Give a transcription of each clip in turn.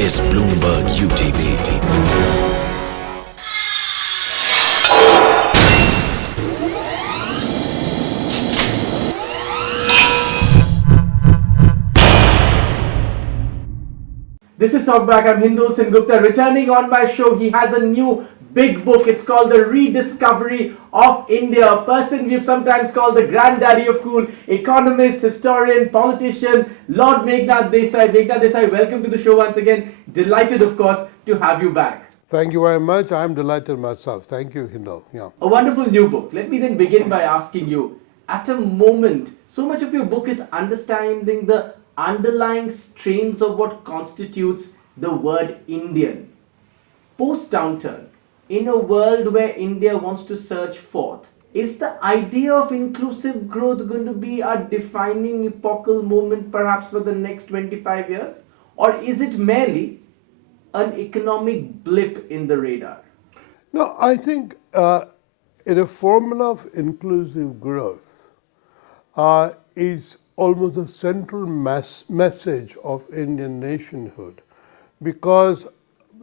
is Bloomberg UTV. This is Talkback. I'm Hindol Sengupta. Returning on my show, he has a new big book. It's called The Rediscovery of India. A person we've sometimes called the granddaddy of cool, economist, historian, politician, Lord Meghnad Desai. Meghnad Desai, welcome to the show once again. Delighted, of course, to have you back. Thank you very much. I'm delighted myself. Thank you, Hindol. Yeah. A wonderful new book. Let me then begin by asking you, at a moment, so much of your book is understanding the underlying strains of what constitutes the word Indian. Post-downturn, in a world where India wants to surge forth, is the idea of inclusive growth going to be a defining epochal moment perhaps for the next 25 years? Or is it merely an economic blip in the radar? No, I think in a formula of inclusive growth is almost a central message of Indian nationhood, because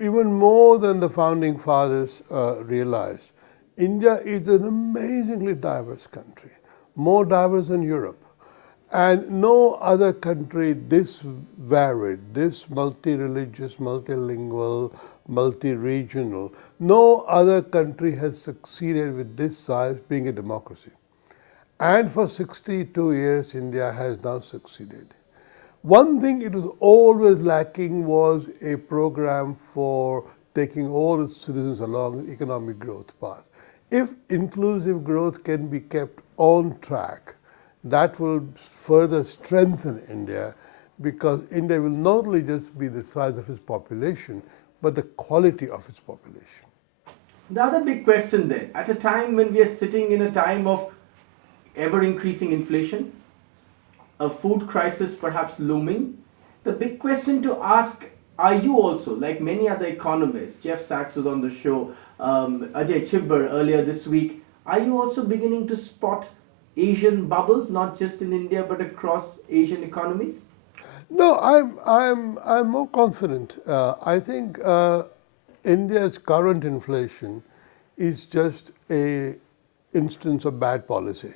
even more than the founding fathers realized, India is an amazingly diverse country, more diverse than Europe. And no other country this varied, this multi-religious, multilingual, multi-regional, no other country has succeeded with this size being a democracy. And for 62 years, India has now succeeded. One thing it was always lacking was a program for taking all its citizens along the economic growth path. If inclusive growth can be kept on track, that will further strengthen India, because India will not only just be the size of its population, but the quality of its population. The other big question then, at a time when we are sitting in a time of ever-increasing inflation, a food crisis perhaps looming, the big question to ask, are you also, like many other economists, Jeff Sachs was on the show, Ajay Chibber earlier this week, are you also beginning to spot Asian bubbles, not just in India but across Asian economies? No, I'm more confident. I think India's current inflation is just a instance of bad policy.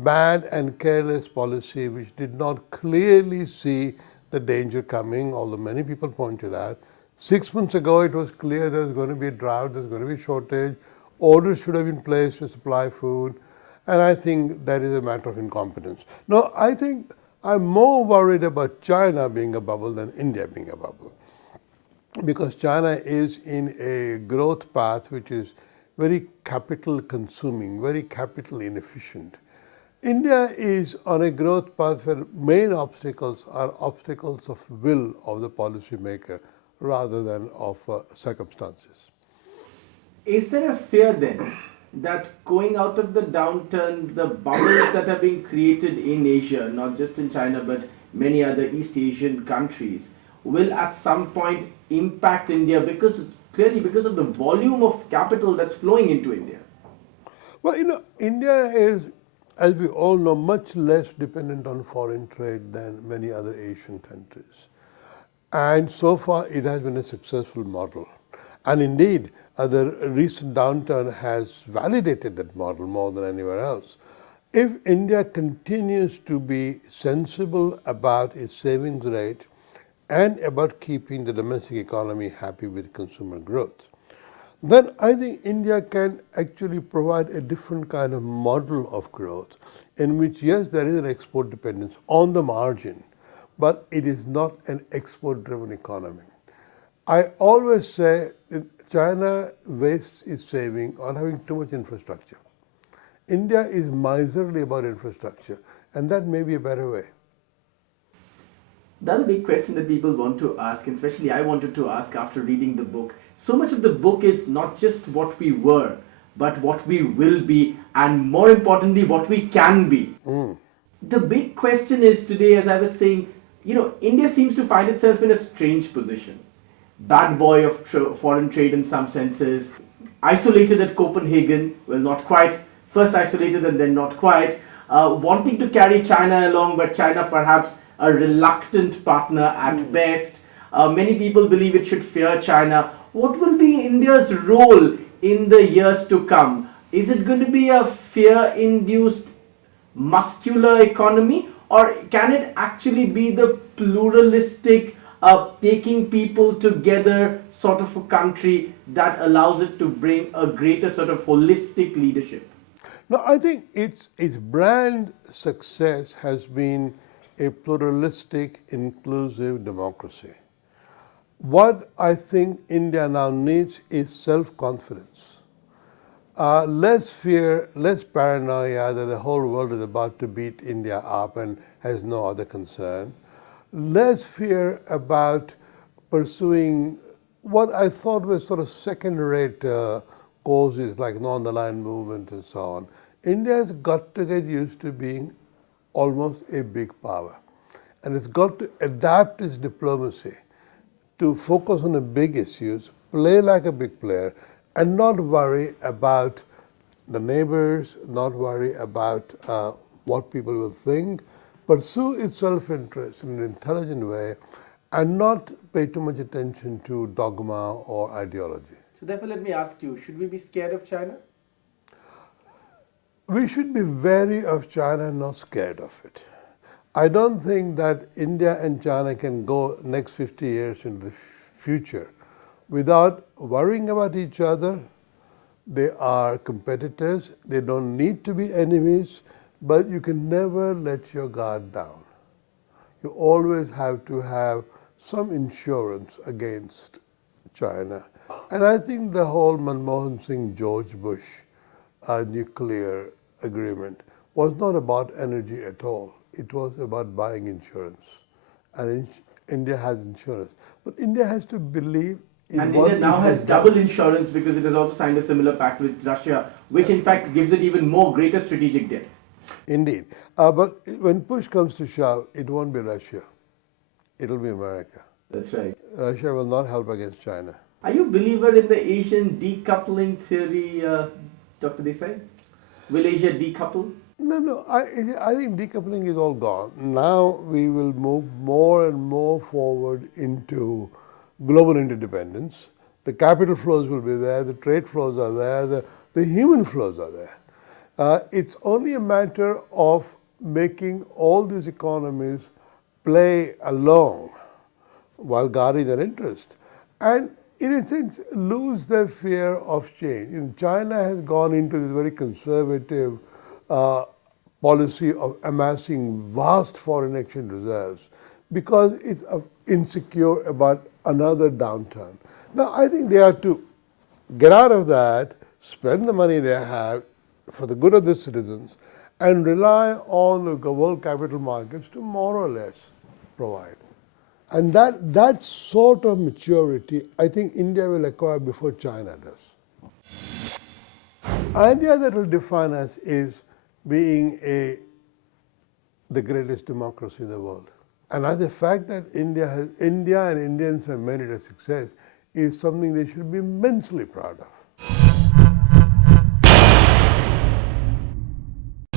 Bad and careless policy which did not clearly see the danger coming, although many people pointed out. 6 months ago it was clear there was going to be a drought, there's going to be a shortage, orders should have been placed to supply food, and I think that is a matter of incompetence. No, I think I'm more worried about China being a bubble than India being a bubble, because China is in a growth path which is very capital consuming, very capital inefficient. India is on a growth path where main obstacles are obstacles of will of the policymaker rather than of circumstances. Is there a fear then that going out of the downturn, the bubbles that are being created in Asia, not just in China but many other East Asian countries, will at some point impact India because of the volume of capital that's flowing into India? Well, India is, as we all know, much less dependent on foreign trade than many other Asian countries. And so far it has been a successful model. And indeed, the recent downturn has validated that model more than anywhere else. If India continues to be sensible about its savings rate and about keeping the domestic economy happy with consumer growth, then I think India can actually provide a different kind of model of growth in which, yes, there is an export dependence on the margin, but it is not an export-driven economy. I always say China wastes its saving on having too much infrastructure. India is miserly about infrastructure, and that may be a better way. The other big question that people want to ask, and especially I wanted to ask after reading the book, so much of the book is not just what we were, but what we will be, and more importantly, what we can be. The big question is today, as I was saying, India seems to find itself in a strange position. Bad boy of foreign trade in some senses, isolated at Copenhagen, well, not quite, first isolated and then not quite, wanting to carry China along, but China perhaps a reluctant partner at best, Many people believe it should fear China. What will be India's role in the years to come? Is it going to be a fear-induced muscular economy, or can it actually be the pluralistic, taking people together sort of a country that allows it to bring a greater sort of holistic leadership? No, I think its brand success has been a pluralistic, inclusive democracy. What I think India now needs is self-confidence. Less fear, less paranoia that the whole world is about to beat India up and has no other concern. Less fear about pursuing what I thought were sort of second-rate causes like non-aligned movement and so on. India has got to get used to being almost a big power. And it's got to adapt its diplomacy to focus on the big issues, play like a big player, and not worry about the neighbors, not worry about what people will think, pursue its self-interest in an intelligent way, and not pay too much attention to dogma or ideology. So therefore, let me ask you, should we be scared of China? We should be wary of China, not scared of it. I don't think that India and China can go next 50 years into the future without worrying about each other. They are competitors. They don't need to be enemies, but you can never let your guard down. You always have to have some insurance against China. And I think the whole Manmohan Singh-George Bush nuclear agreement was not about energy at all. It was about buying insurance. And India has insurance. But India has to believe in and what India now has double insurance because it has also signed a similar pact with Russia, which in fact gives it even more greater strategic depth. Indeed. But when push comes to shove, it won't be Russia. It'll be America. That's right. Russia will not help against China. Are you a believer in the Asian decoupling theory, Dr. Desai? Will Asia decouple? No. I think decoupling is all gone. Now we will move more and more forward into global interdependence. The capital flows will be there, the trade flows are there, the human flows are there. It's only a matter of making all these economies play along while guarding their interest. And in a sense, lose their fear of change. And China has gone into this very conservative policy of amassing vast foreign exchange reserves because it's insecure about another downturn. Now, I think they have to get out of that, spend the money they have for the good of the citizens, and rely on the world capital markets to more or less provide. And that sort of maturity, I think India will acquire before China does. Idea that will define us is being the greatest democracy in the world. And the fact that India and Indians have made it a success is something they should be immensely proud of.